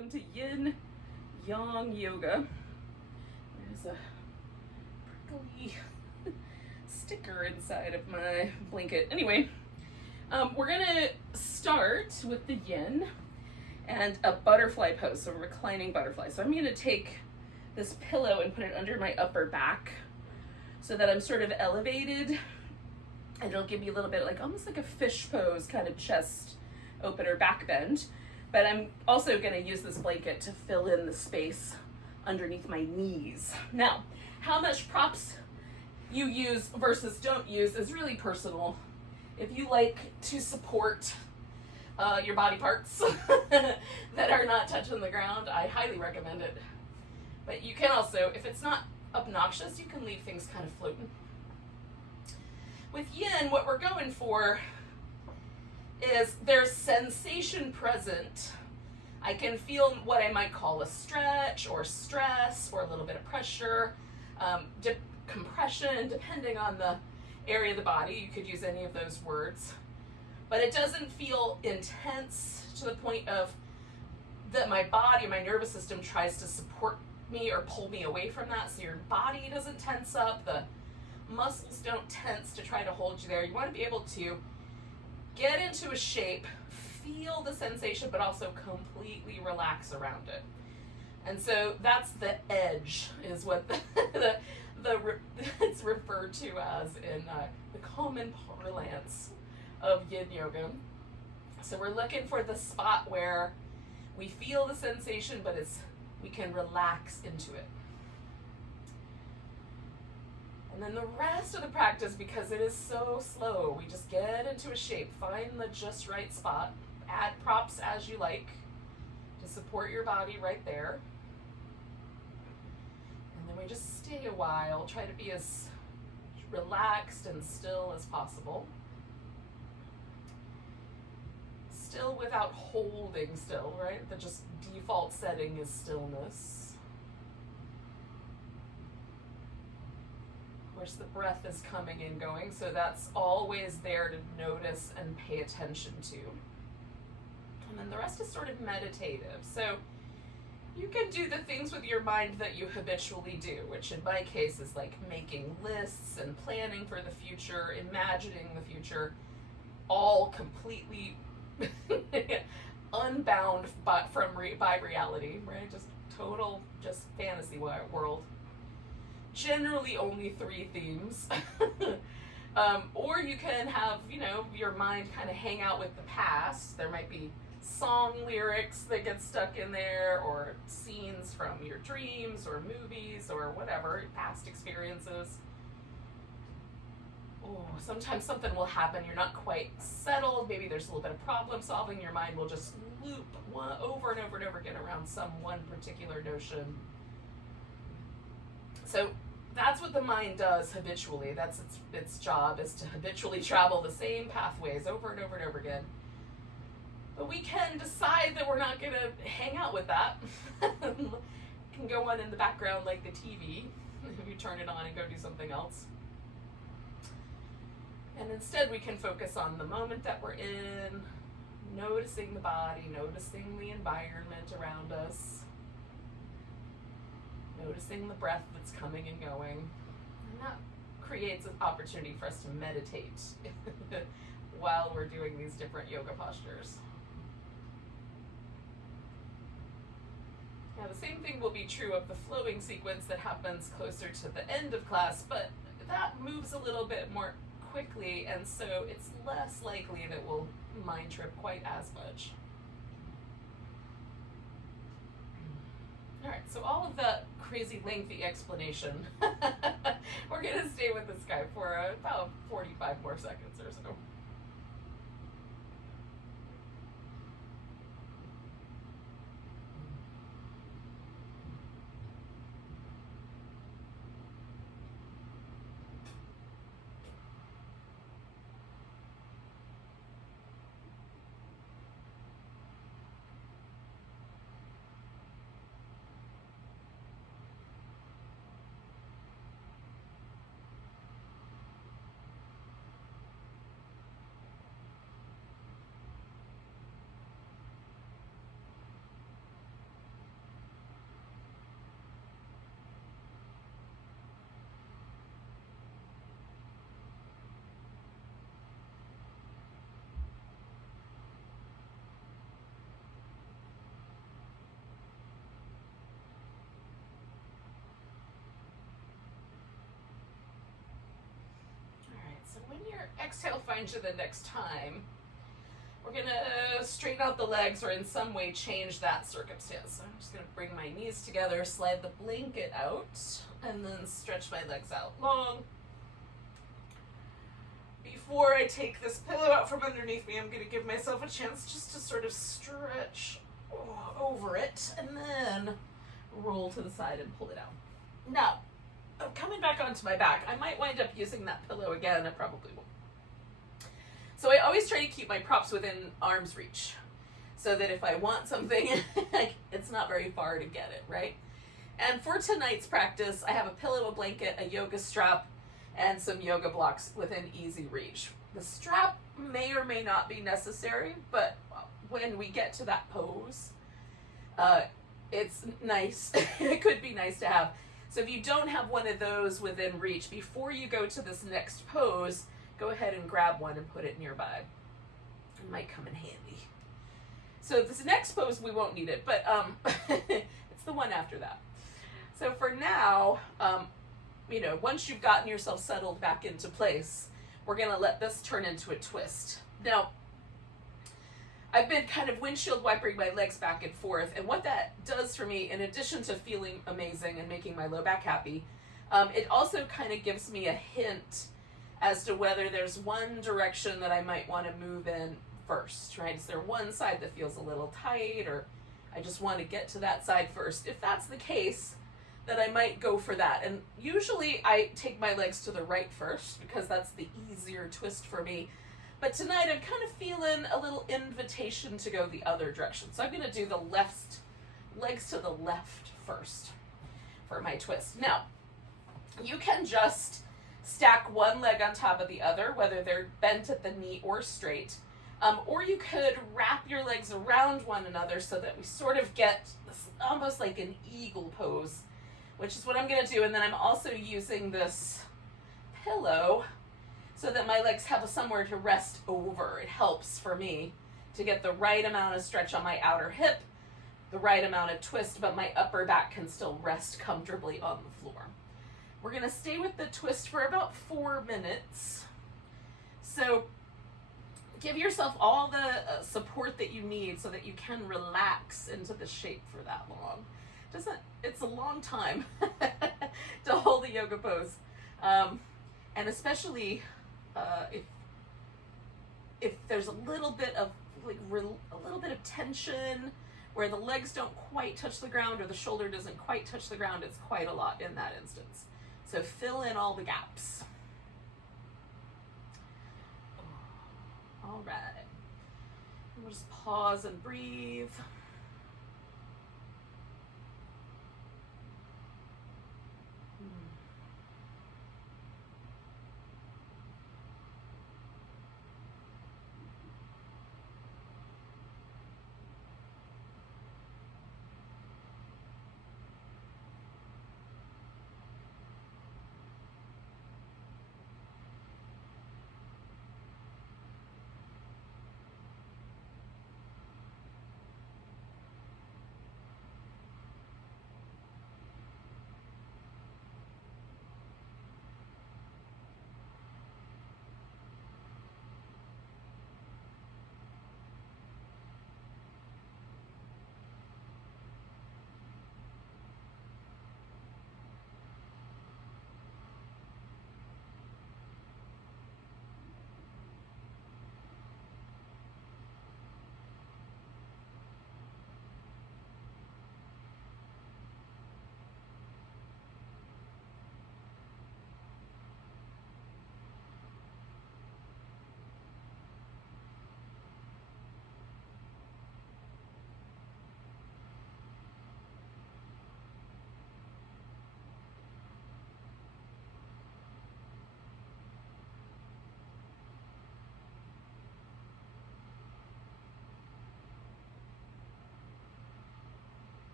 welcome to Yin Yang Yoga. There's a prickly sticker inside of my blanket. Anyway, we're gonna start with the Yin and a butterfly pose, so a reclining butterfly. So I'm gonna take this pillow and put it under my upper back so that I'm sort of elevated, and it'll give me a little bit like almost like a fish pose, kind of chest opener, back bend. But I'm also going to use this blanket to fill in the space underneath my knees. Now, how much props you use versus don't use is really personal. If you like to support your body parts that are not touching the ground, I highly recommend it. But you can also, if it's not obnoxious, you can leave things kind of floating. With Yin, what we're going for is there's sensation present. I can feel what I might call a stretch or stress or a little bit of pressure, compression, depending on the area of the body. You could use any of those words. But it doesn't feel intense to the point of that my body, my nervous system tries to support me or pull me away from that. So your body doesn't tense up, the muscles don't tense to try to hold you there. You want to be able to get into a shape, feel the sensation, but also completely relax around it. And so that's the edge, is what it's referred to as in the common parlance of Yin Yoga. So we're looking for the spot where we feel the sensation, but we can relax into it. And then the rest of the practice, because it is so slow, we just get into a shape, find the just right spot, add props as you like to support your body right there. And then we just stay a while, try to be as relaxed and still as possible. Still without holding still, right? The just default setting is stillness. Of course, the breath is coming and going, so that's always there to notice and pay attention to. And then the rest is sort of meditative. So you can do the things with your mind that you habitually do, which in my case is like making lists and planning for the future, imagining the future, all completely unbound by reality, right? Just total, just fantasy world. Generally only 3 themes. Or you can have, your mind kind of hang out with the past. There might be song lyrics that get stuck in there, or scenes from your dreams or movies or whatever, past experiences. Oh, sometimes something will happen, you're not quite settled, maybe there's a little bit of problem solving, your mind will just loop over and over and over again around some one particular notion. So that's what the mind does habitually. That's its job, is to habitually travel the same pathways over and over and over again. But we can decide that we're not going to hang out with that. It can go on in the background like the TV if you turn it on and go do something else. And instead we can focus on the moment that we're in, noticing the body, noticing the environment around us, noticing the breath that's coming and going. And that creates an opportunity for us to meditate while we're doing these different yoga postures. Now, the same thing will be true of the flowing sequence that happens closer to the end of class, but that moves a little bit more quickly, and so it's less likely that we'll mind trip quite as much. All right, so all of that crazy lengthy explanation, we're going to stay with this guy for about 45 more seconds or so. exhale finds you the next time, we're gonna straighten out the legs or in some way change that circumstance. So I'm just gonna bring my knees together, slide the blanket out, and then stretch my legs out long. Before I take this pillow out from underneath me, I'm gonna give myself a chance just to sort of stretch over it and then roll to the side and pull it out. Now, I'm coming back onto my back. I might wind up using that pillow again. I probably won't. So I always try to keep my props within arm's reach so that if I want something, it's not very far to get it, right? And for tonight's practice, I have a pillow, a blanket, a yoga strap, and some yoga blocks within easy reach. The strap may or may not be necessary, but when we get to that pose, it's nice. It could be nice to have. So if you don't have one of those within reach, before you go to this next pose, go ahead and grab one and put it nearby. It might come in handy. So this next pose, we won't need it, but it's the one after that. So for now, once you've gotten yourself settled back into place, we're gonna let this turn into a twist. Now, I've been kind of windshield wipering my legs back and forth, and what that does for me, in addition to feeling amazing and making my low back happy, it also kind of gives me a hint as to whether there's one direction that I might want to move in first, right? Is there one side that feels a little tight, or I just want to get to that side first? If that's the case, then I might go for that. And usually I take my legs to the right first because that's the easier twist for me. But tonight I'm kind of feeling a little invitation to go the other direction. So I'm going to do the legs to the left first for my twist. Now, you can just stack one leg on top of the other, whether they're bent at the knee or straight. Or you could wrap your legs around one another so that we sort of get this almost like an eagle pose, which is what I'm going to do. And then I'm also using this pillow so that my legs have somewhere to rest over. It helps for me to get the right amount of stretch on my outer hip, the right amount of twist, but my upper back can still rest comfortably on the floor. We're gonna stay with the twist for about 4 minutes. So give yourself all the support that you need so that you can relax into the shape for that long. It's a long time to hold a yoga pose. And especially if there's a little bit of tension where the legs don't quite touch the ground or the shoulder doesn't quite touch the ground, it's quite a lot in that instance. So fill in all the gaps. All right. We'll just pause and breathe.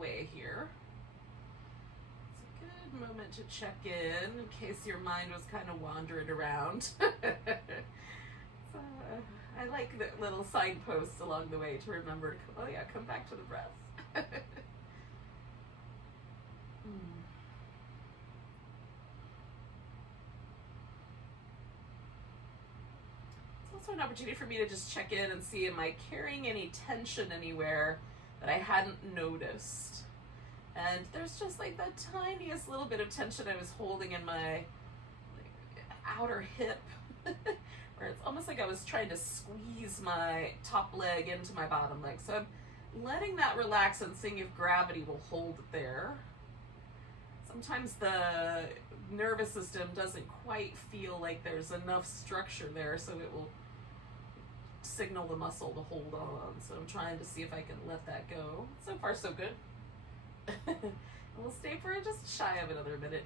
halfway here. It's a good moment to check in case your mind was kind of wandering around. I like the little signposts along the way to remember, oh yeah, come back to the breath. It's also an opportunity for me to just check in and see, am I carrying any tension anywhere that I hadn't noticed? And there's just like the tiniest little bit of tension I was holding in my outer hip, where it's almost like I was trying to squeeze my top leg into my bottom leg. So I'm letting that relax and seeing if gravity will hold it there. Sometimes the nervous system doesn't quite feel like there's enough structure there, so it will signal the muscle to hold on. So I'm trying to see if I can let that go. So far, so good. We'll stay for just shy of another minute.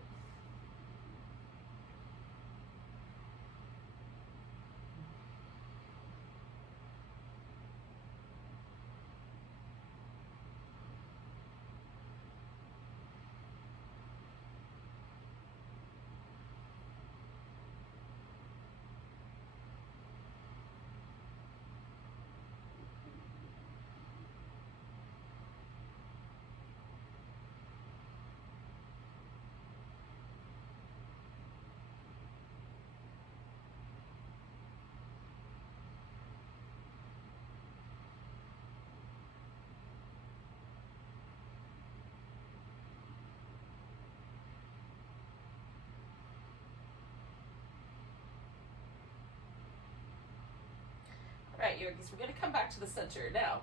Right, yogis, we're going to come back to the center now.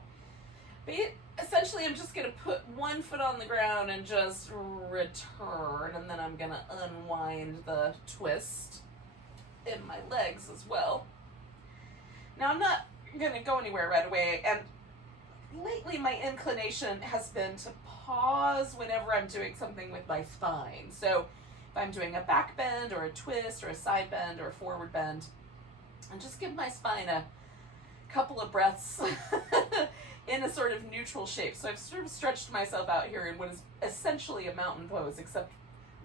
Essentially, I'm just going to put one foot on the ground and just return, and then I'm going to unwind the twist in my legs as well. Now, I'm not going to go anywhere right away, and lately my inclination has been to pause whenever I'm doing something with my spine. So if I'm doing a back bend or a twist or a side bend or a forward bend, and just give my spine a couple of breaths in a sort of neutral shape. So I've sort of stretched myself out here in what is essentially a mountain pose, except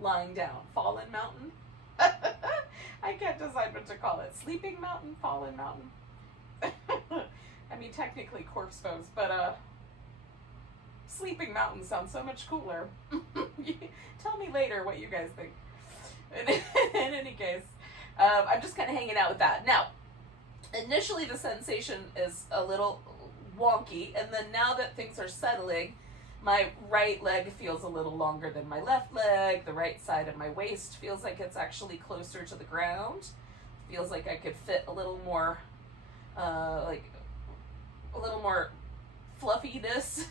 lying down. Fallen mountain? I can't decide what to call it. Sleeping mountain? Fallen mountain? I mean, technically corpse pose, but sleeping mountain sounds so much cooler. Tell me later what you guys think. In any case, I'm just kind of hanging out with that. Now, initially the sensation is a little wonky, and then now that things are settling, my right leg feels a little longer than my left leg. The right side of my waist feels like it's actually closer to the ground. Feels like I could fit a little more, like a little more fluffiness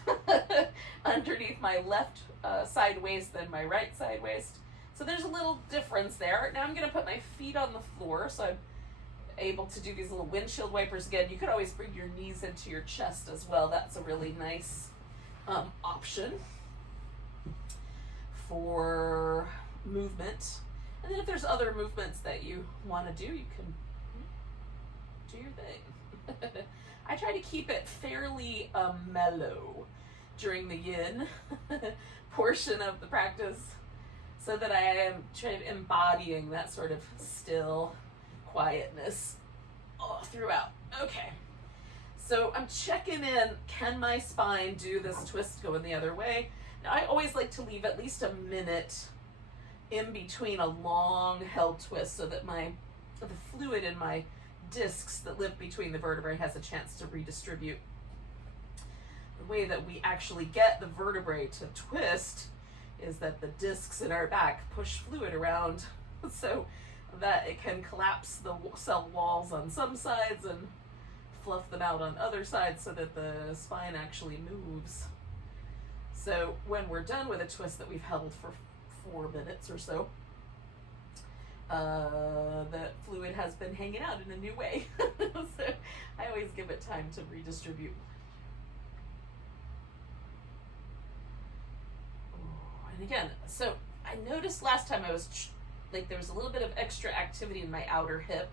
underneath my left side waist than my right side waist. So there's a little difference there. Now I'm going to put my feet on the floor, so I'm able to do these little windshield wipers again. You could always bring your knees into your chest as well. That's a really nice option for movement. And then if there's other movements that you want to do, you can do your thing. I try to keep it fairly mellow during the yin portion of the practice, so that I am embodying that sort of still quietness throughout. Okay, so I'm checking in, can my spine do this twist going the other way? Now I always like to leave at least a minute in between a long held twist, so that the fluid in my discs that live between the vertebrae has a chance to redistribute. The way that we actually get the vertebrae to twist is that the discs in our back push fluid around so that it can collapse the cell walls on some sides and fluff them out on other sides, so that the spine actually moves. So when we're done with a twist that we've held for 4 minutes or so, the fluid has been hanging out in a new way. So I always give it time to redistribute. And again, so I noticed last time I was like there was a little bit of extra activity in my outer hip.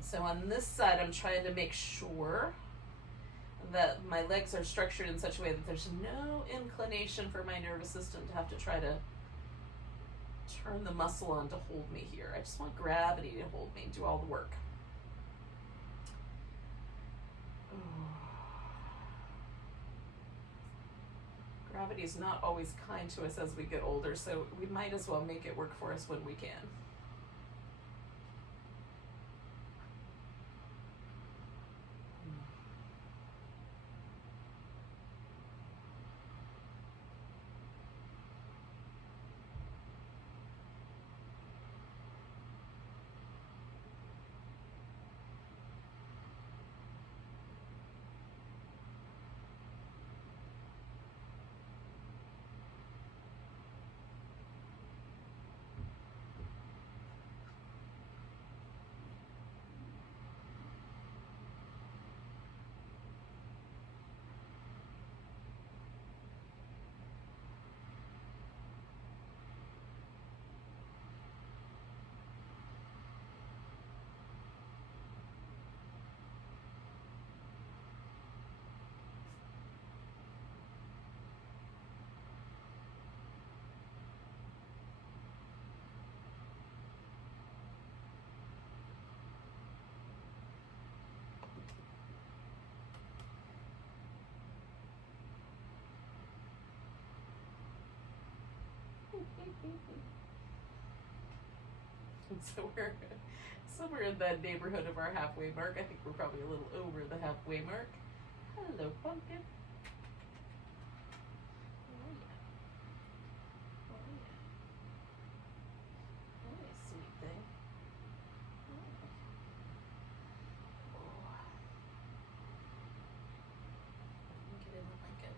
So on this side, I'm trying to make sure that my legs are structured in such a way that there's no inclination for my nervous system to have to try to turn the muscle on to hold me here. I just want gravity to hold me, do all the work. Gravity is not always kind to us as we get older, so we might as well make it work for us when we can. So we're somewhere in the neighborhood of our halfway mark. I think we're probably a little over the halfway mark. Hello, pumpkin. Oh yeah. Oh yeah. Oh yeah, sweet thing. Oh. Get in the blanket.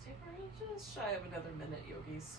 Stay for just shy of another minute, yogis.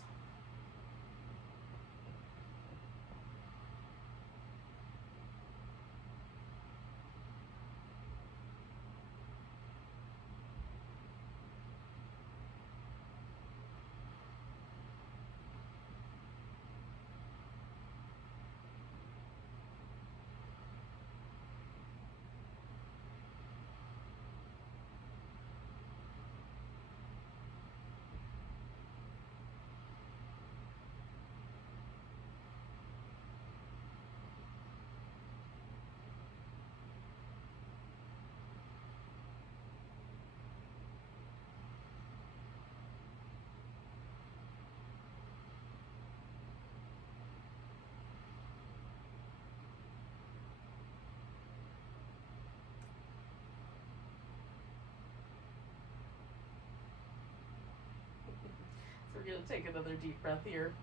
So we're going to take another deep breath here.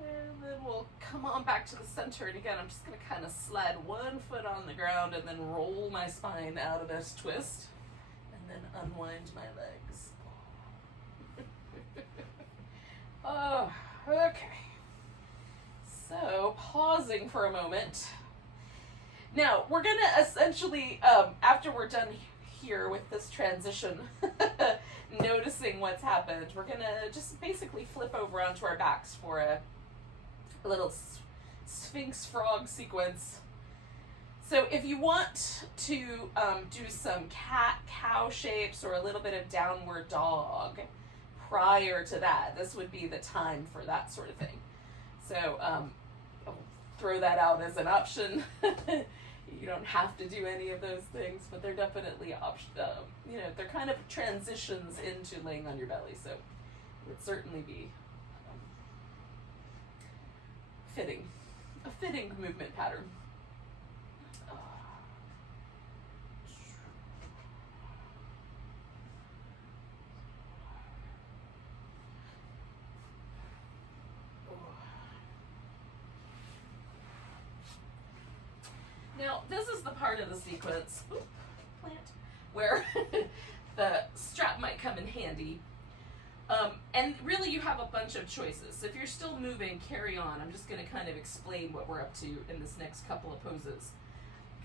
And then we'll come on back to the center. And again, I'm just going to kind of slide one foot on the ground and then roll my spine out of this twist. And then unwind my legs. Oh, okay. So, pausing for a moment. Now, we're going to essentially, after we're done here with this transition, noticing what's happened, we're going to just basically flip over onto our backs for a little Sphinx frog sequence. So if you want to do some cat-cow shapes or a little bit of downward dog prior to that, this would be the time for that sort of thing. So I'll throw that out as an option. You don't have to do any of those things, but they're definitely they're kind of transitions into laying on your belly. So it would certainly be a fitting movement pattern. Now, this is the part of the sequence, where the strap might come in handy. And really you have a bunch of choices. So if you're still moving, carry on. I'm just going to kind of explain what we're up to in this next couple of poses.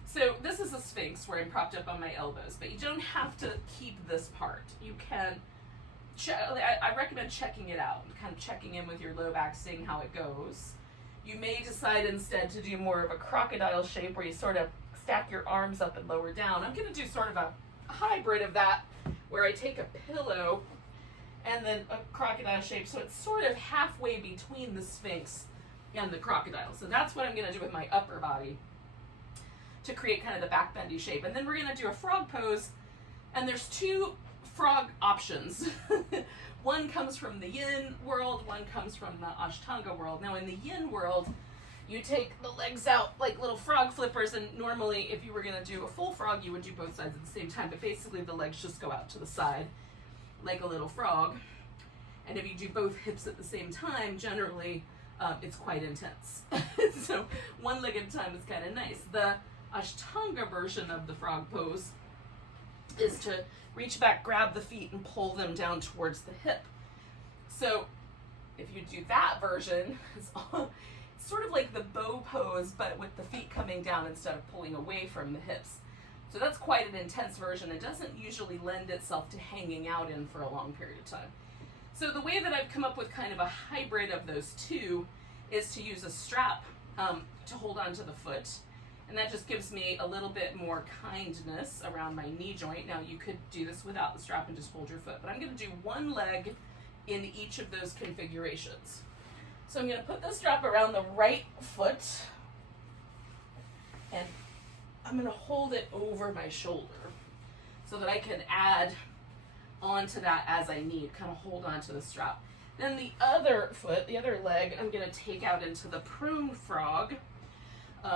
So this is a Sphinx where I'm propped up on my elbows, but you don't have to keep this part. You can, I recommend checking it out, kind of checking in with your low back, seeing how it goes. You may decide instead to do more of a crocodile shape where you sort of stack your arms up and lower down. I'm going to do sort of a hybrid of that where I take a pillow and then a crocodile shape, so it's sort of halfway between the Sphinx and the crocodile. So that's what I'm going to do with my upper body to create kind of the back bendy shape. And then we're going to do a frog pose, and there's two frog options. One comes from the yin world, one comes from the ashtanga world. Now in the yin world, you take the legs out like little frog flippers, and normally if you were going to do a full frog, you would do both sides at the same time, but basically the legs just go out to the side like a little frog. And if you do both hips at the same time, generally it's quite intense. So one leg at a time is kind of nice. The Ashtanga version of the frog pose is to reach back, grab the feet, and pull them down towards the hip. So if you do that version, it's sort of like the bow pose, but with the feet coming down instead of pulling away from the hips. So that's quite an intense version. It doesn't usually lend itself to hanging out in for a long period of time. So the way that I've come up with kind of a hybrid of those two is to use a strap to hold onto the foot. And that just gives me a little bit more kindness around my knee joint. Now you could do this without the strap and just hold your foot, but I'm going to do one leg in each of those configurations. So I'm going to put the strap around the right foot, and I'm going to hold it over my shoulder so that I can add onto that as I need, kind of hold onto the strap. Then the other foot, the other leg, I'm going to take out into the prune frog,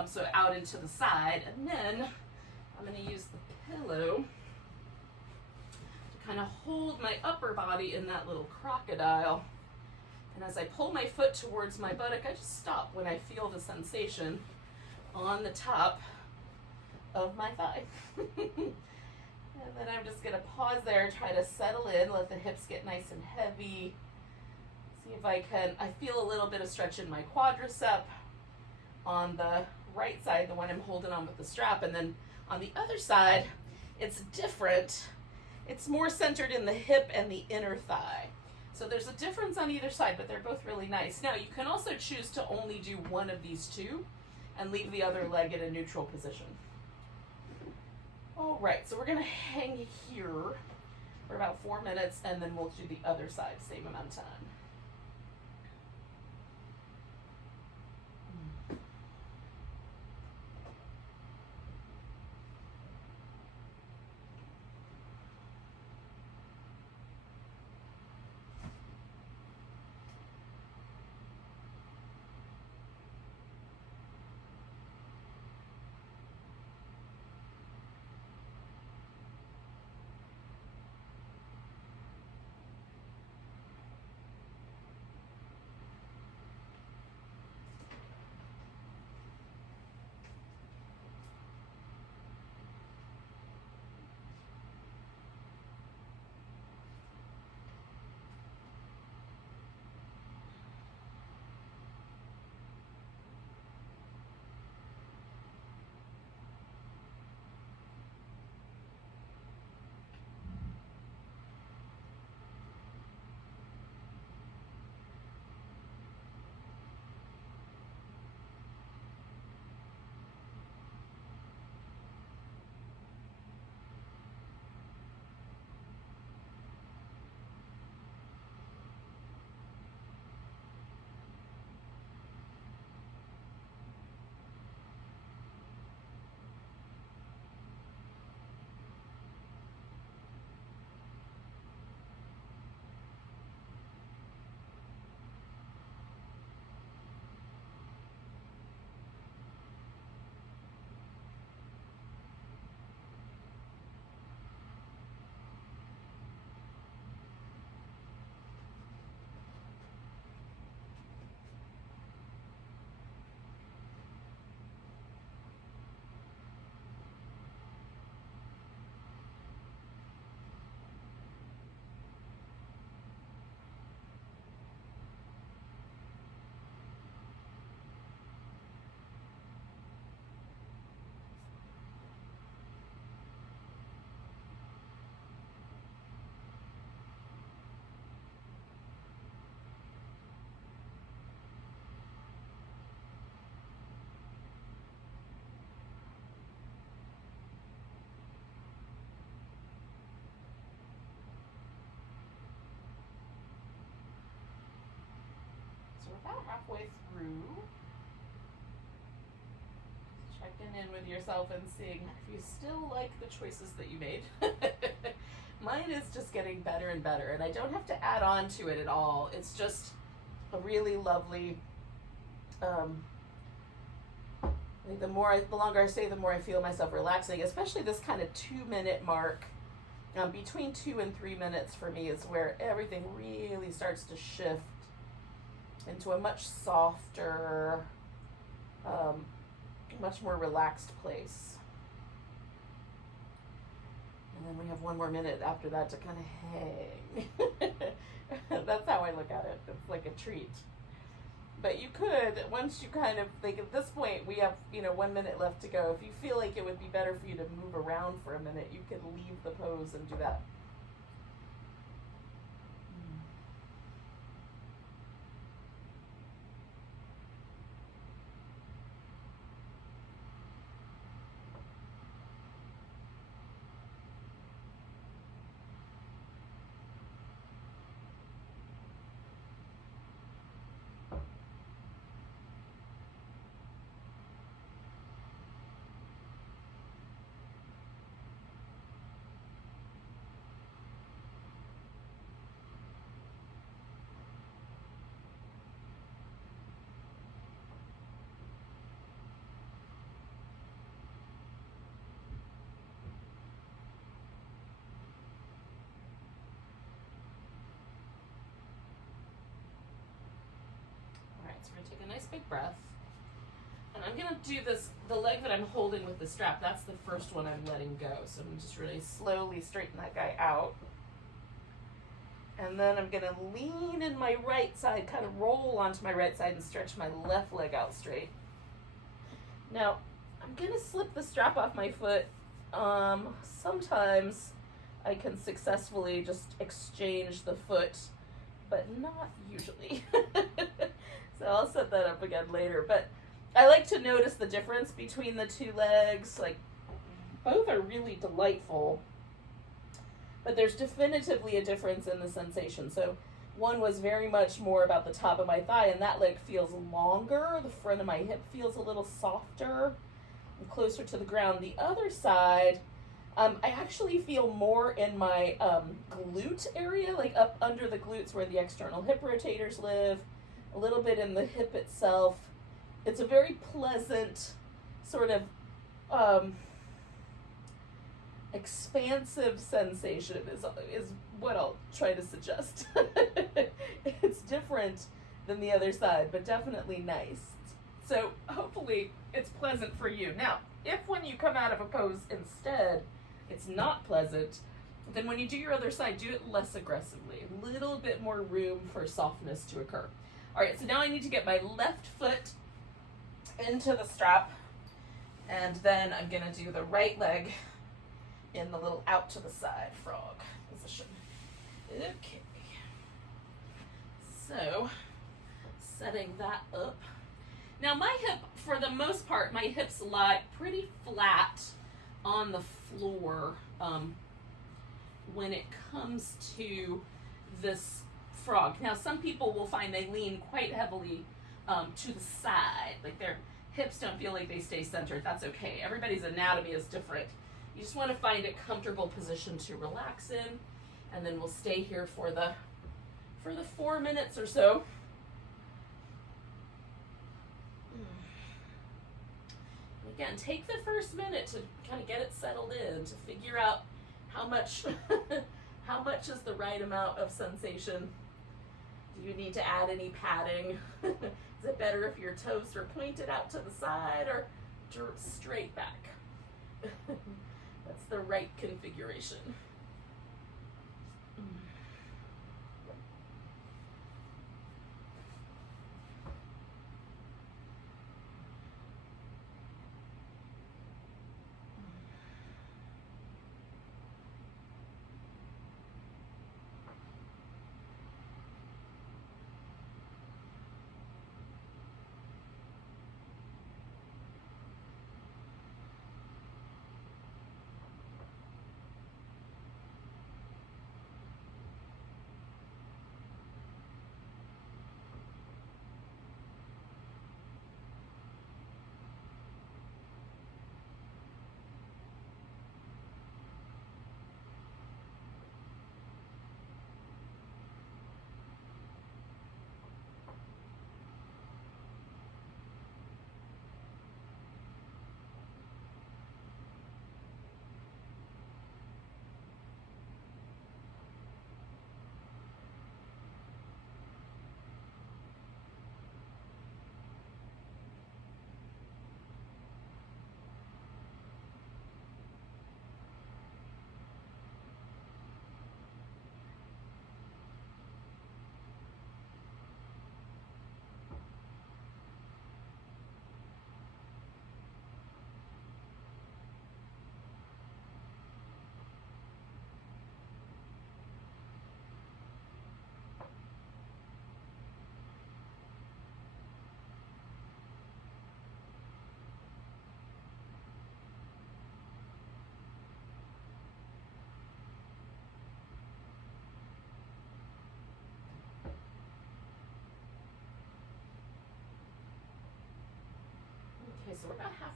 so out into the side, and then I'm going to use the pillow to kind of hold my upper body in that little crocodile. And as I pull my foot towards my buttock, I just stop when I feel the sensation on the top of my thigh. And then I'm just going to pause there, try to settle in, let the hips get nice and heavy. See if I feel a little bit of stretch in my quadricep on the right side, the one I'm holding on with the strap. And then on the other side, it's different. It's more centered in the hip and the inner thigh. So there's a difference on either side, but they're both really nice. Now you can also choose to only do one of these two and leave the other leg in a neutral position. All right, so we're gonna hang here for about 4 minutes, and then we'll do the other side, same amount of time. about halfway through. Checking in with yourself and seeing if you still like the choices that you made. Mine is just getting better and better, and I don't have to add on to it at all. It's just a really lovely, the longer I stay, the more I feel myself relaxing, especially this kind of 2-minute mark. Between 2 and 3 minutes for me is where everything really starts to shift into a much softer, much more relaxed place. And then we have 1 more minute after that to kind of hang. That's how I look at it. It's like a treat. But you could, once you kind of, like at this point, we have, 1 minute left to go. If you feel like it would be better for you to move around for a minute, you could leave the pose and do that. So we're going to take a nice big breath. And I'm going to do this, the leg that I'm holding with the strap, that's the first one I'm letting go. So I'm just really slowly straighten that guy out. And then I'm going to lean in my right side, kind of roll onto my right side and stretch my left leg out straight. Now, I'm going to slip the strap off my foot. Sometimes I can successfully just exchange the foot, but not usually. So I'll set that up again later. But I like to notice the difference between the 2 legs. Like, both are really delightful, but there's definitively a difference in the sensation. So one was very much more about the top of my thigh, and that leg feels longer. The front of my hip feels a little softer and closer to the ground. The other side, I actually feel more in my glute area, like up under the glutes where the external hip rotators live, a little bit in the hip itself. It's a very pleasant sort of expansive sensation is what I'll try to suggest. It's different than the other side, but definitely nice. So hopefully it's pleasant for you. Now, if when you come out of a pose instead, it's not pleasant, then when you do your other side, do it less aggressively. A little bit more room for softness to occur. All right, so now I need to get my left foot into the strap, and then I'm gonna do the right leg in the little out to the side frog position. Okay. So, setting that up. Now my hip, for the most part, my hips lie pretty flat on the floor when it comes to this frog. Now some people will find they lean quite heavily to the side, like their hips don't feel like they stay centered. That's okay. Everybody's anatomy is different. You just want to find a comfortable position to relax in, and then we'll stay here for the 4 minutes or so. Again, take the first minute to kind of get it settled in, to figure out how much is the right amount of sensation. Do you need to add any padding? Is it better if your toes are pointed out to the side or straight back? That's the right configuration.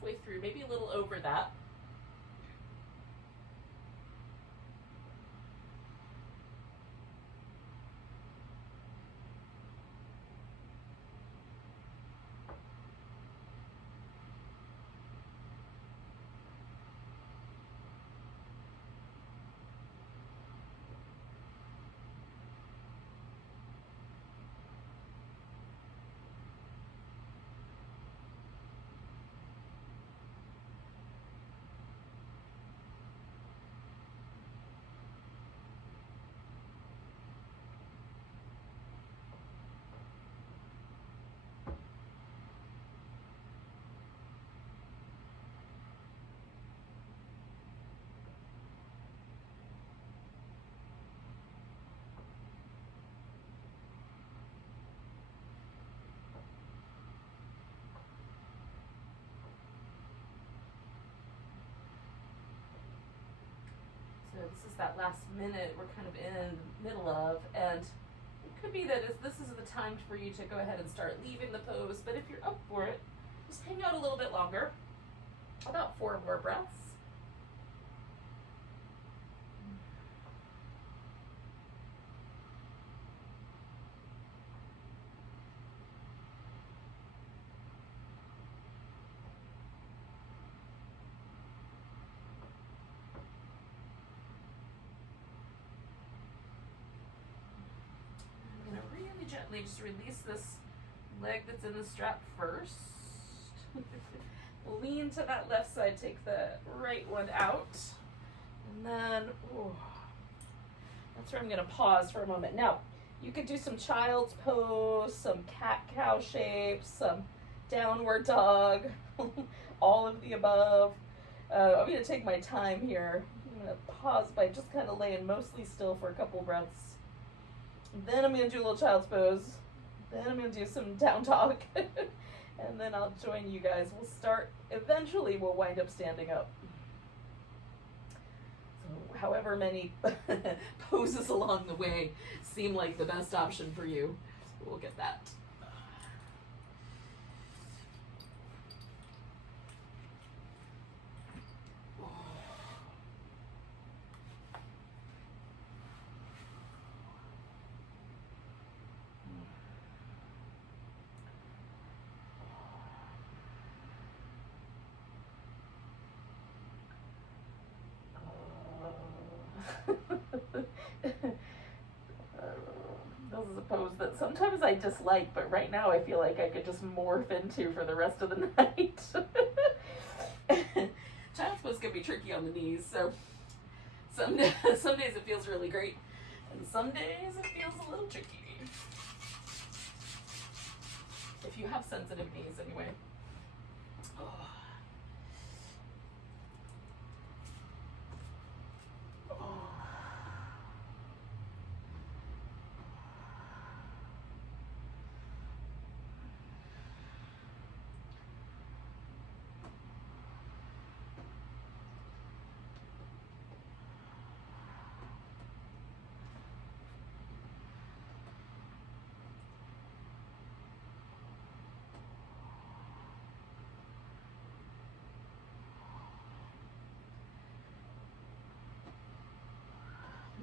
halfway through, maybe a little over that. So this is that last minute we're kind of in the middle of, and it could be that this is the time for you to go ahead and start leaving the pose, but if you're up for it, just hang out a little bit longer, about 4 more breaths. Gently just release this leg that's in the strap first. Lean to that left side, take the right one out. And then, that's where I'm gonna pause for a moment. Now, you could do some child's pose, some cat-cow shapes, some downward dog, all of the above. I'm gonna take my time here. I'm gonna pause by just kind of laying mostly still for a couple breaths. Then I'm going to do a little child's pose. Then I'm going to do some down dog. And then I'll join you guys. We'll start, eventually we'll wind up standing up. So however many poses along the way seem like the best option for you, we'll get that. This is a pose that sometimes I dislike, but right now I feel like I could just morph into for the rest of the night. Child's pose can be tricky on the knees, so some days it feels really great, and some days it feels a little tricky. If you have sensitive knees, anyway.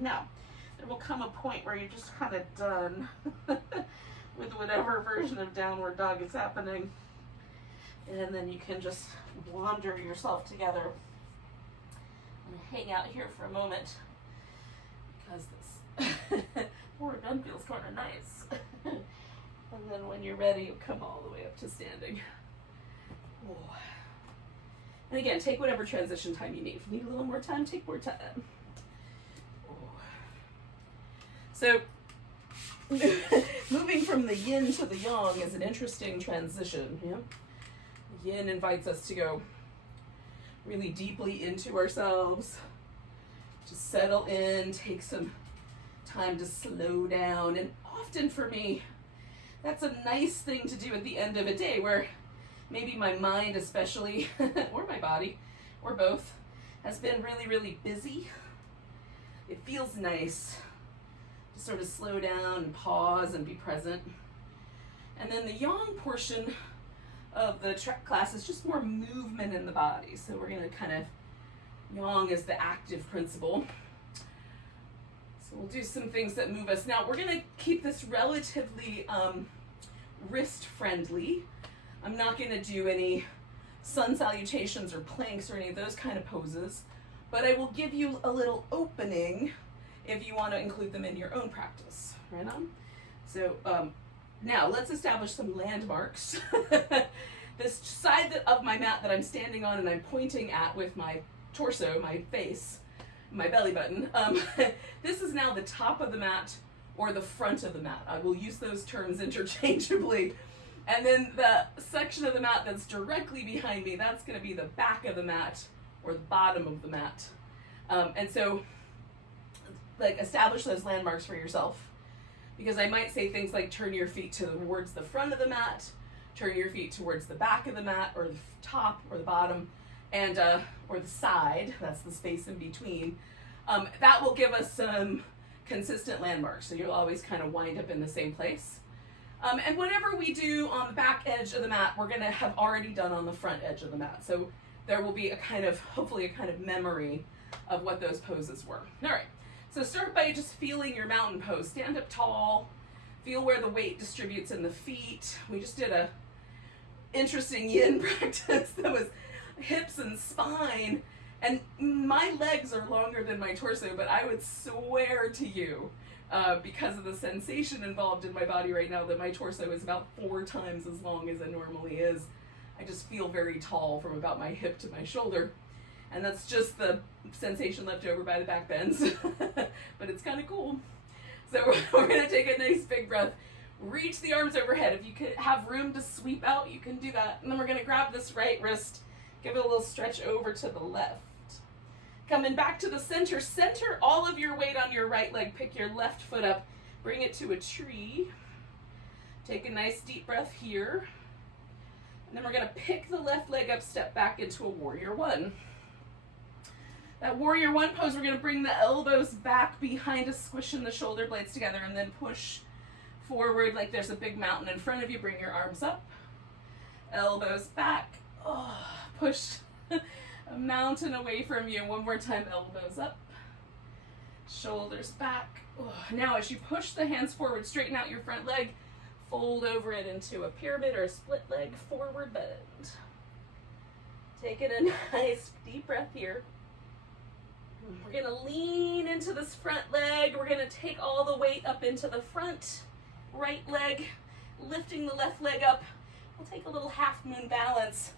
Now, there will come a point where you're just kind of done with whatever version of downward dog is happening. And then you can just wander yourself together and hang out here for a moment, because this forward bend feels kind of nice. And then when you're ready, you come all the way up to standing. Oh. And again, take whatever transition time you need. If you need a little more time, take more time. So, moving from the yin to the yang is an interesting transition. Yeah? The yin invites us to go really deeply into ourselves, to settle in, take some time to slow down. And often for me, that's a nice thing to do at the end of a day where maybe my mind especially, or my body, or both, has been really, really busy. It feels nice to sort of slow down and pause and be present. And then the yang portion of the class is just more movement in the body. So we're gonna kind of, yang is the active principle. So we'll do some things that move us. Now we're gonna keep this relatively wrist friendly. I'm not gonna do any sun salutations or planks or any of those kind of poses, but I will give you a little opening if you want to include them in your own practice. Right on? So now let's establish some landmarks. This side of my mat that I'm standing on and I'm pointing at with my torso, my face, my belly button, this is now the top of the mat or the front of the mat. I will use those terms interchangeably. And then the section of the mat that's directly behind me, that's going to be the back of the mat or the bottom of the mat. And so, like, establish those landmarks for yourself. Because I might say things like turn your feet towards the front of the mat, turn your feet towards the back of the mat, or the top or the bottom, and or the side, that's the space in between. That will give us some consistent landmarks, so you'll always kind of wind up in the same place. And whatever we do on the back edge of the mat, we're gonna have already done on the front edge of the mat. So there will be a kind of, hopefully a kind of memory of what those poses were. All right, so start by just feeling your mountain pose. Stand up tall, feel where the weight distributes in the feet. We just did a interesting yin practice that was hips and spine, and my legs are longer than my torso, but I would swear to you, because of the sensation involved in my body right now, that my torso is about 4 times as long as it normally is. I just feel very tall from about my hip to my shoulder, and that's just the sensation left over by the back bends, but it's kind of cool. So we're gonna take a nice big breath, reach the arms overhead. If you could have room to sweep out, you can do that. And then we're gonna grab this right wrist, give it a little stretch over to the left. Coming back to the center, center all of your weight on your right leg. Pick your left foot up, bring it to a tree. Take a nice deep breath here. And then we're gonna pick the left leg up, step back into a warrior one. That warrior one pose, we're gonna bring the elbows back behind us, squishing the shoulder blades together, and then push forward like there's a big mountain in front of you. Bring your arms up, elbows back, push a mountain away from you. One more time, elbows up, shoulders back. Now as you push the hands forward, straighten out your front leg, fold over it into a pyramid or a split leg forward bend. Taking a nice deep breath here. We're gonna lean into this front leg. We're gonna take all the weight up into the front right leg, lifting the left leg up. We'll take a little half moon balance,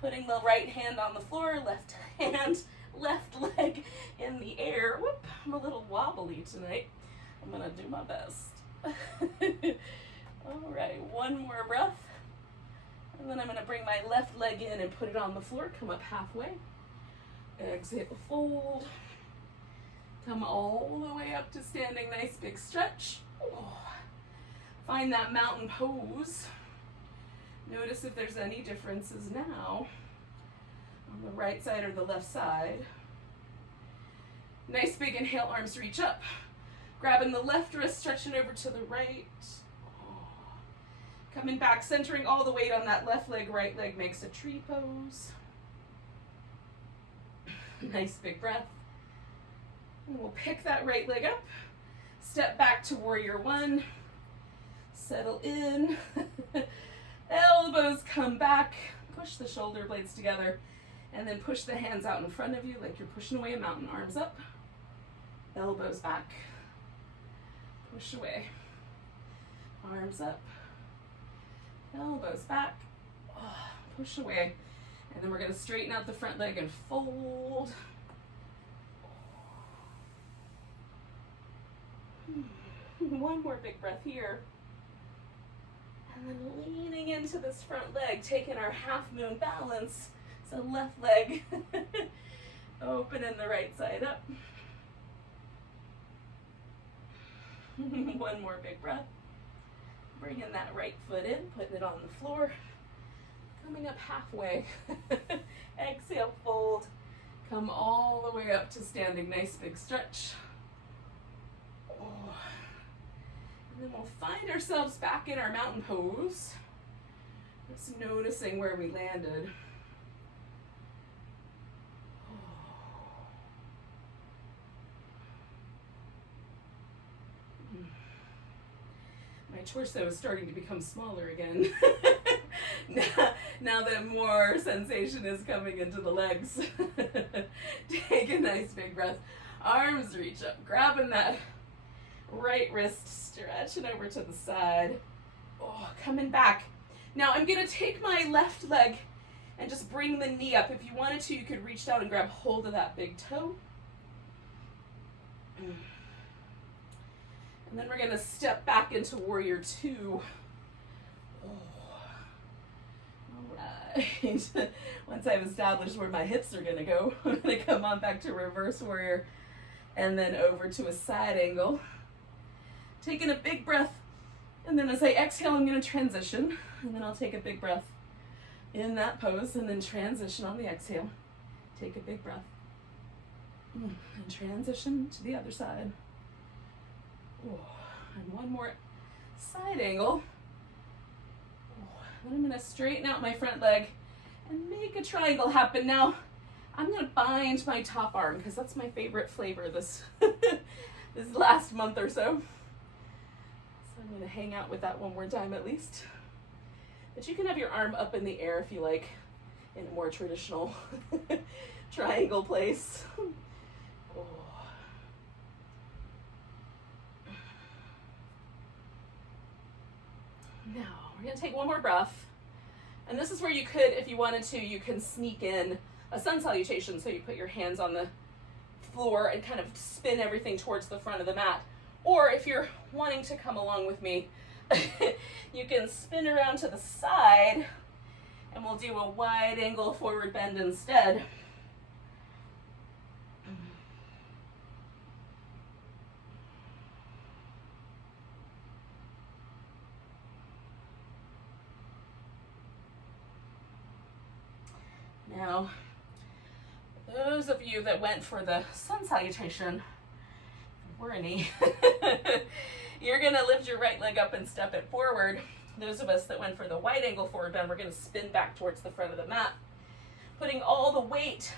putting the right hand on the floor, left hand, left leg in the air. Whoop, I'm a little wobbly tonight. I'm gonna do my best. All right, one more breath. And then I'm gonna bring my left leg in and put it on the floor, come up halfway. Exhale, fold. Come all the way up to standing, nice big stretch. Find that mountain pose. Notice if there's any differences now on the right side or the left side. Nice big inhale, arms reach up. Grabbing the left wrist, stretching over to the right. Coming back, centering all the weight on that left leg, right leg makes a tree pose. Nice big breath. And we'll pick that right leg up, step back to warrior one, settle in, elbows come back, push the shoulder blades together, and then push the hands out in front of you like you're pushing away a mountain. Arms up, elbows back, push away, arms up, elbows back, push away. And then we're gonna straighten out the front leg and fold. One more big breath here. And then leaning into this front leg, taking our half moon balance. So left leg, opening the right side up. One more big breath. Bringing that right foot in, putting it on the floor. Coming up halfway. Exhale, fold. Come all the way up to standing, nice big stretch. And then we'll find ourselves back in our mountain pose. Just noticing where we landed. My torso is starting to become smaller again. now that more sensation is coming into the legs. Take a nice big breath. Arms reach up, grabbing that right wrist, stretching over to the side. Oh, coming back. Now I'm gonna take my left leg and just bring the knee up. If you wanted to, you could reach down and grab hold of that big toe. And then we're gonna step back into warrior two. All right. Once I've established where my hips are gonna go, I'm gonna come on back to reverse warrior and then over to a side angle. Taking a big breath, and then as I exhale, I'm gonna transition, and then I'll take a big breath in that pose, and then transition on the exhale. Take a big breath, and transition to the other side. Oh, and one more side angle. Oh, then I'm gonna straighten out my front leg and make a triangle happen. Now, I'm gonna bind my top arm because that's my favorite flavor this last month or so. So I'm gonna hang out with that one more time at least. But you can have your arm up in the air if you like, in a more traditional triangle place. Oh. Now, we're gonna take one more breath. And this is where you could, if you wanted to, you can sneak in a sun salutation. So you put your hands on the floor and kind of spin everything towards the front of the mat. Or if you're wanting to come along with me, you can spin around to the side and we'll do a wide angle forward bend instead. Now, those of you that went for the sun salutation, or any, you're gonna lift your right leg up and step it forward. Those of us that went for the wide angle forward bend, we're gonna spin back towards the front of the mat, putting all the weight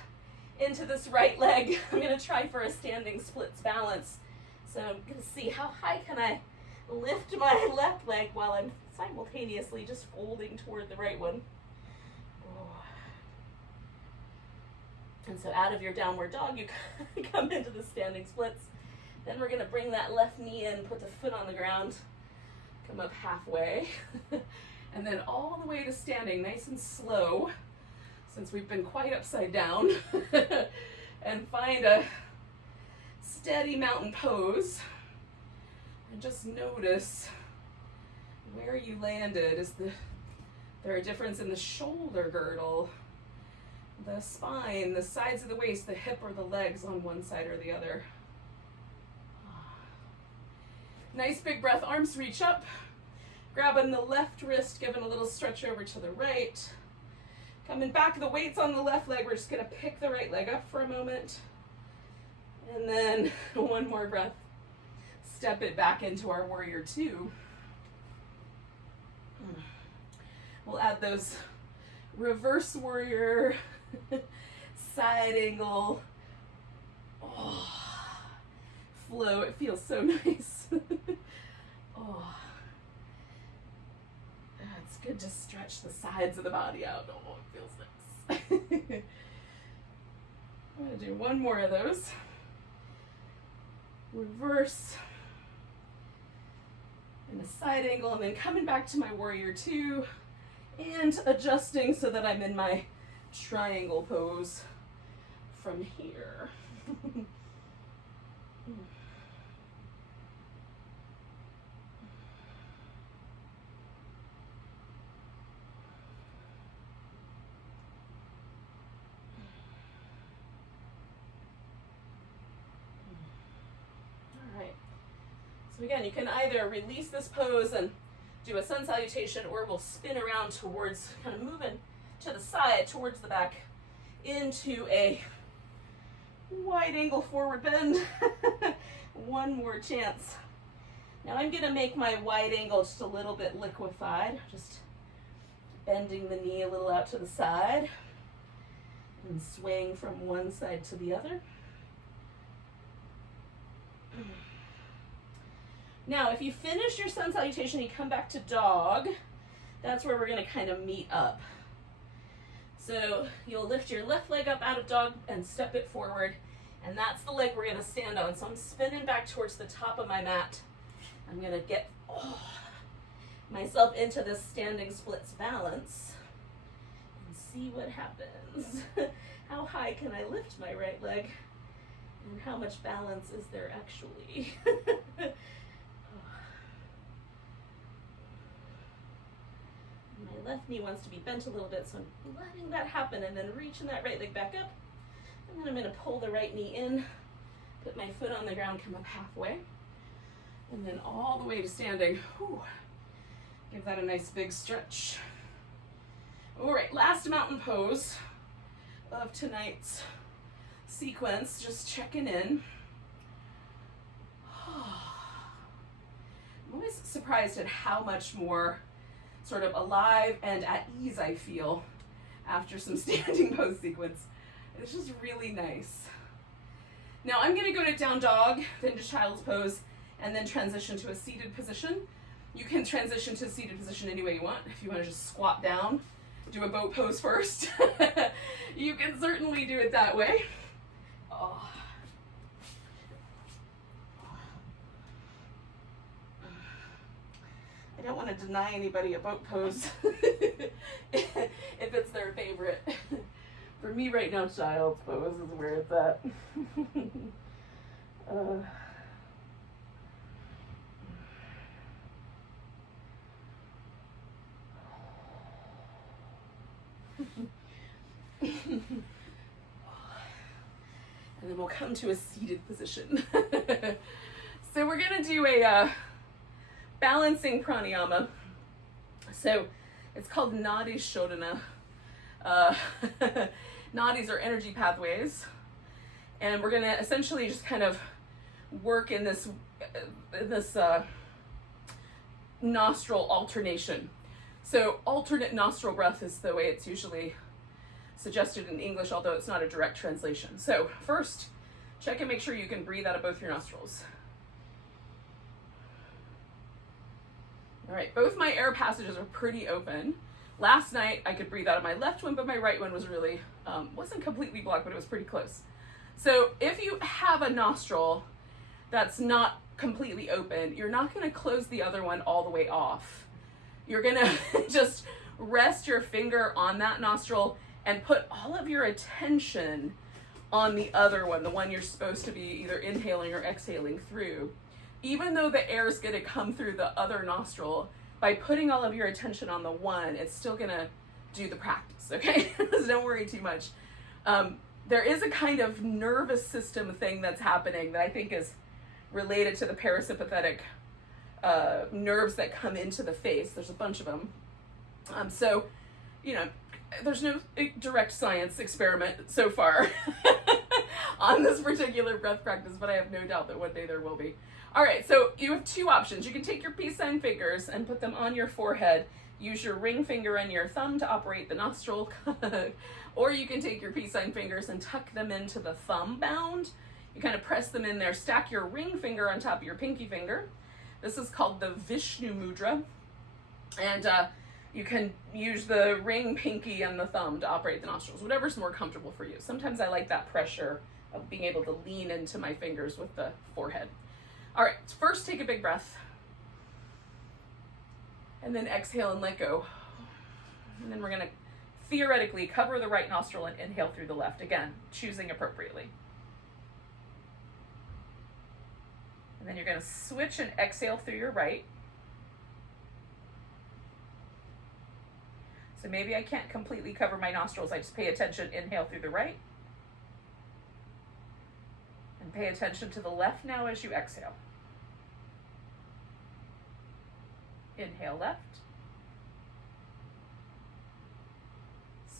into this right leg. I'm gonna try for a standing splits balance. So I'm gonna see how high can I lift my left leg while I'm simultaneously just folding toward the right one. And so out of your downward dog, you come into the standing splits. Then we're gonna bring that left knee in, put the foot on the ground, come up halfway, and then all the way to standing, nice and slow, since we've been quite upside down, and find a steady mountain pose. And just notice where you landed. Is there a difference in the shoulder girdle, the spine, the sides of the waist, the hip or the legs on one side or the other? Nice big breath, arms reach up, grabbing the left wrist, giving a little stretch over to the right. Coming back, the weight's on the left leg, we're just gonna pick the right leg up for a moment. And then one more breath, step it back into our warrior two. We'll add those reverse warrior, side angle, flow. It feels so nice. It's good to stretch the sides of the body out. Oh, it feels nice. I'm gonna do one more of those. Reverse and a side angle, and then coming back to my warrior two and adjusting so that I'm in my triangle pose from here. So again, you can either release this pose and do a sun salutation, or we'll spin around towards, kind of moving to the side, towards the back, into a wide angle forward bend. One more chance. Now I'm gonna make my wide angle just a little bit liquefied. Just bending the knee a little out to the side and swaying from one side to the other. Now, if you finish your sun salutation, you come back to dog, that's where we're going to kind of meet up. So you'll lift your left leg up out of dog and step it forward, and that's the leg we're going to stand on. So I'm spinning back towards the top of my mat. I'm going to get myself into this standing splits balance and see what happens. How high can I lift my right leg, and how much balance is there actually? My left knee wants to be bent a little bit, so I'm letting that happen and then reaching that right leg back up. And then I'm going to pull the right knee in, put my foot on the ground, come up halfway, and then all the way to standing. Whew. Give that a nice big stretch. All right, last mountain pose of tonight's sequence, just checking in. I'm always surprised at how much more sort of alive and at ease I feel after some standing pose sequence. It's just really nice. Now I'm going to go to down dog, then to child's pose, and then transition to a seated position. You can transition to a seated position any way you want. If you want to just squat down, do a boat pose first, you can certainly do it that way. Oh. I don't want to deny anybody a boat pose if it's their favorite. For me right now, child's pose is where it's at. And then we'll come to a seated position. So we're going to do a balancing pranayama. So it's called Nadi Shodhana. Nadis are energy pathways. And we're going to essentially just kind of work in this nostril alternation. So alternate nostril breath is the way it's usually suggested in English, although it's not a direct translation. So first, check and make sure you can breathe out of both your nostrils. All right, both my air passages are pretty open. Last night I could breathe out of my left one, but my right one was really, wasn't completely blocked, but it was pretty close. So if you have a nostril that's not completely open, you're not gonna close the other one all the way off. You're gonna just rest your finger on that nostril and put all of your attention on the other one, the one you're supposed to be either inhaling or exhaling through. Even though the air is gonna come through the other nostril, by putting all of your attention on the one, it's still gonna do the practice, okay? So don't worry too much. There is a kind of nervous system thing that's happening that I think is related to the parasympathetic nerves that come into the face. There's a bunch of them. So, you know, there's no direct science experiment so far on this particular breath practice, but I have no doubt that one day there will be. All right, so you have two options. You can take your peace sign fingers and put them on your forehead. Use your ring finger and your thumb to operate the nostril. Or you can take your peace sign fingers and tuck them into the thumb bound. You kind of press them in there, stack your ring finger on top of your pinky finger. This is called the Vishnu Mudra. And you can use the ring, pinky, and the thumb to operate the nostrils, whatever's more comfortable for you. Sometimes I like that pressure of being able to lean into my fingers with the forehead. All right, first take a big breath. And then exhale and let go. And then we're gonna theoretically cover the right nostril and inhale through the left. Again, choosing appropriately. And then you're gonna switch and exhale through your right. So maybe I can't completely cover my nostrils. I just pay attention, inhale through the right. And pay attention to the left now as you exhale. Inhale left.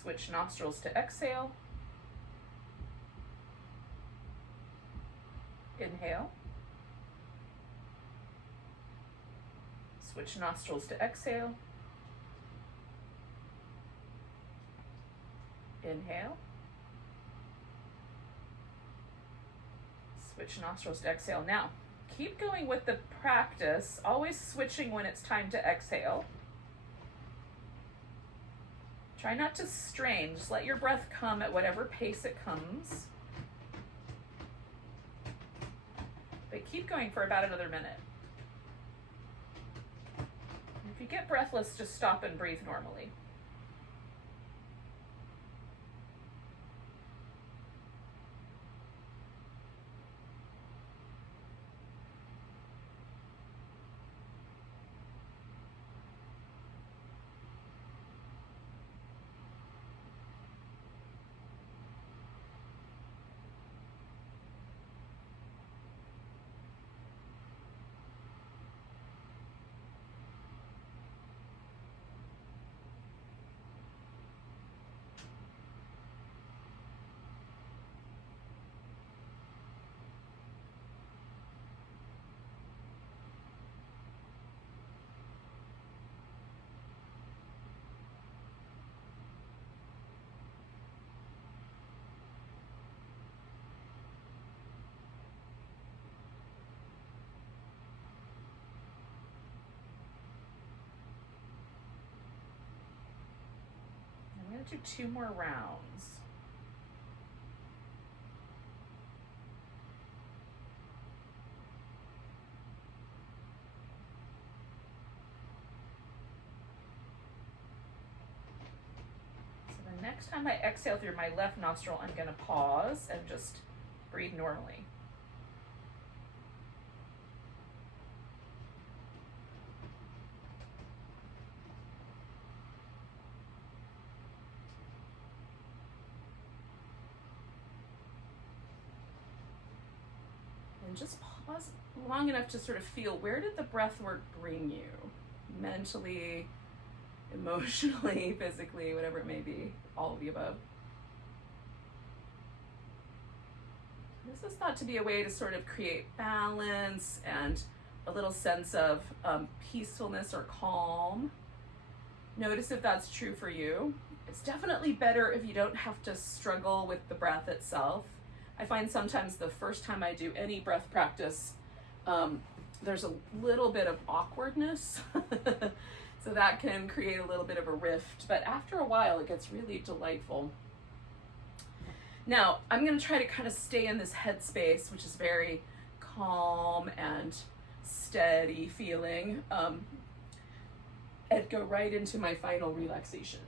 Switch nostrils to exhale. Inhale. Switch nostrils to exhale. Inhale. Switch nostrils to exhale. Now, keep going with the practice, always switching when it's time to exhale. Try not to strain, just let your breath come at whatever pace it comes. But keep going for about another minute. If you get breathless, just stop and breathe normally. I'm going to do 2 more rounds. So the next time I exhale through my left nostril, I'm going to pause and just breathe normally. And just pause long enough to sort of feel, where did the breath work bring you? Mentally, emotionally, physically, whatever it may be, all of the above. This is thought to be a way to sort of create balance and a little sense of peacefulness or calm. Notice if that's true for you. It's definitely better if you don't have to struggle with the breath itself. I find sometimes the first time I do any breath practice, there's a little bit of awkwardness. So that can create a little bit of a rift, but after a while it gets really delightful. Now, I'm going to try to kind of stay in this headspace, which is very calm and steady feeling, and go right into my final relaxation.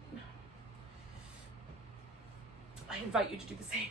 I invite you to do the same.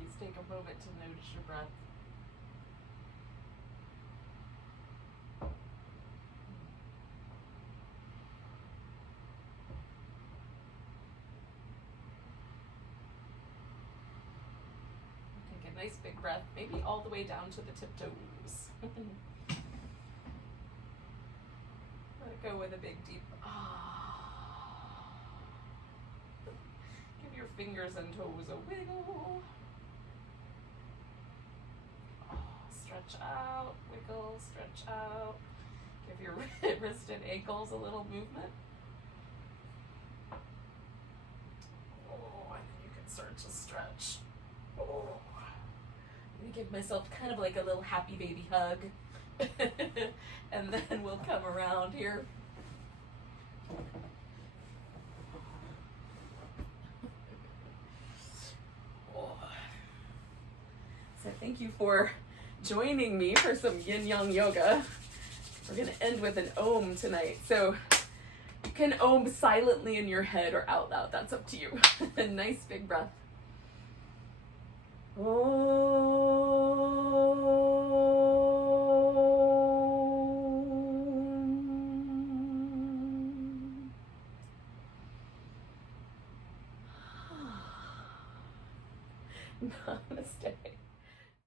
yogis, take a moment to notice your breath. Take a nice big breath, maybe all the way down to the tiptoes. Let it go with a big deep ah. Give your fingers and toes a wiggle. Stretch out, wiggle, stretch out. Give your wrist and ankles a little movement. Oh, and then you can start to stretch. Oh. I'm gonna give myself kind of like a little happy baby hug. And then we'll come around here. Oh. So thank you for joining me for some yin yang yoga. We're gonna end with an om tonight. So you can om silently in your head or out loud, that's up to you. A nice big breath. Namaste.